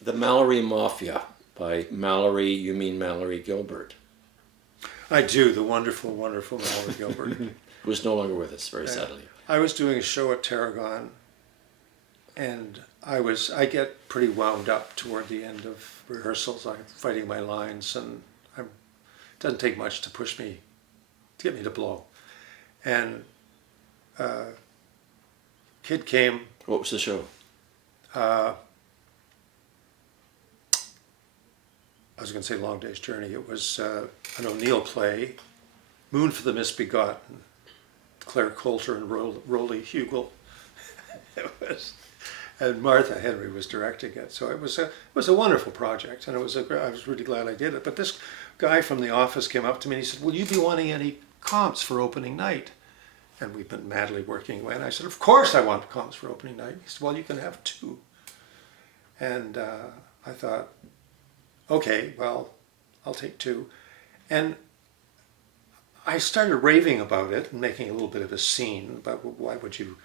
The Mallory Mafia by Mallory, you mean Mallory Gilbert, I do, the wonderful, wonderful Mallory Gilbert. who is no longer with us, very sadly. I was doing a show at Tarragon, and I get pretty wound up toward the end of rehearsals. I'm fighting my lines, and it doesn't take much to push me, to get me to blow. And kid came. What was the show? I was going to say Long Day's Journey. It was an O'Neill play, Moon for the Misbegotten, Claire Coulter and Rolly Hugel. It was, and Martha Henry was directing it. So it was a wonderful project, and I was really glad I did it. But this guy from the office came up to me and he said, "Will you be wanting any comps for opening night?" And we've been madly working away. And I said, "Of course I want comps for opening night." He said, "Well, you can have two." And I thought, okay, well, I'll take two. And I started raving about it and making a little bit of a scene about why would you,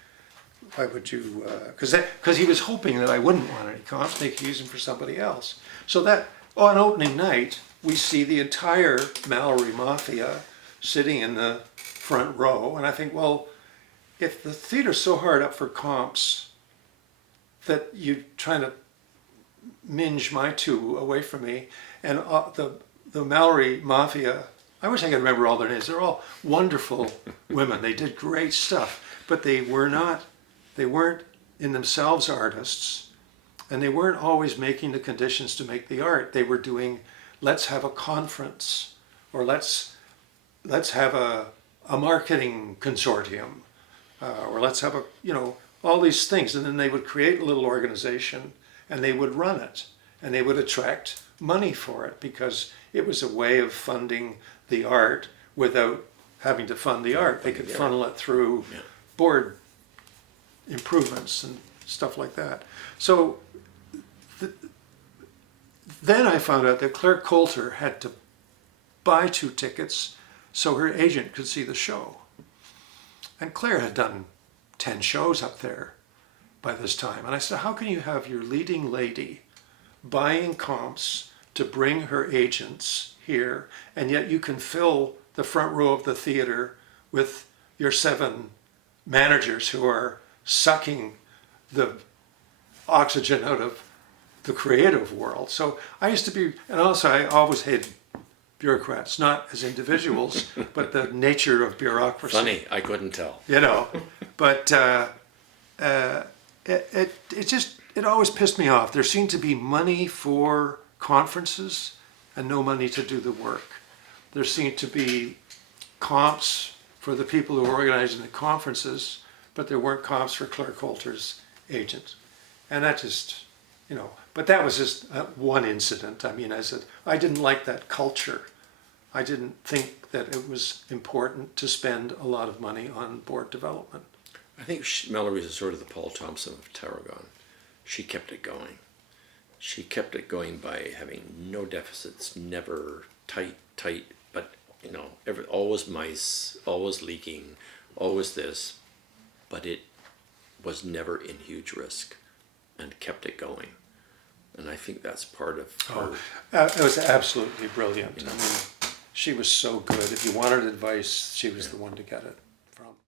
because he was hoping that I wouldn't want any comps, they could use them for somebody else. So that on opening night, we see the entire Mallory Mafia sitting in the front row. And I think, well, if the theater's so hard up for comps that you're trying to minge my two away from me, and the Mallory Mafia, I wish I could remember all their names. They're all wonderful women. They did great stuff, but they weren't in themselves artists, and they weren't always making the conditions to make the art. They were doing, let's have a conference, or let's have a marketing consortium, or let's have all these things, and then they would create a little organization and they would run it, and they would attract money for it because it was a way of funding the art without having to fund the art. They could funnel it through board improvements and stuff like that. So then I found out that Claire Coulter had to buy 2 tickets so her agent could see the show. And Claire had done 10 shows up there by this time. And I said, how can you have your leading lady buying comps to bring her agents here, and yet you can fill the front row of the theater with your 7 managers who are sucking the oxygen out of the creative world? So I used to be, and also I always hated bureaucrats, not as individuals, but the nature of bureaucracy. Funny, I couldn't tell. But it always pissed me off. There seemed to be money for conferences and no money to do the work. There seemed to be comps for the people who were organizing the conferences, but there weren't comps for Claire Coulter's agent. And that just, but that was just one incident. I mean, I didn't like that culture. I didn't think that it was important to spend a lot of money on board development. I think Mallory is sort of the Paul Thompson of Tarragon. She kept it going. She kept it going by having no deficits, never tight, but always mice, always leaking, always this, but it was never in huge risk and kept it going. And I think that's part of her. It was absolutely brilliant. I mean, she was so good. If you wanted advice, she was the one to get it.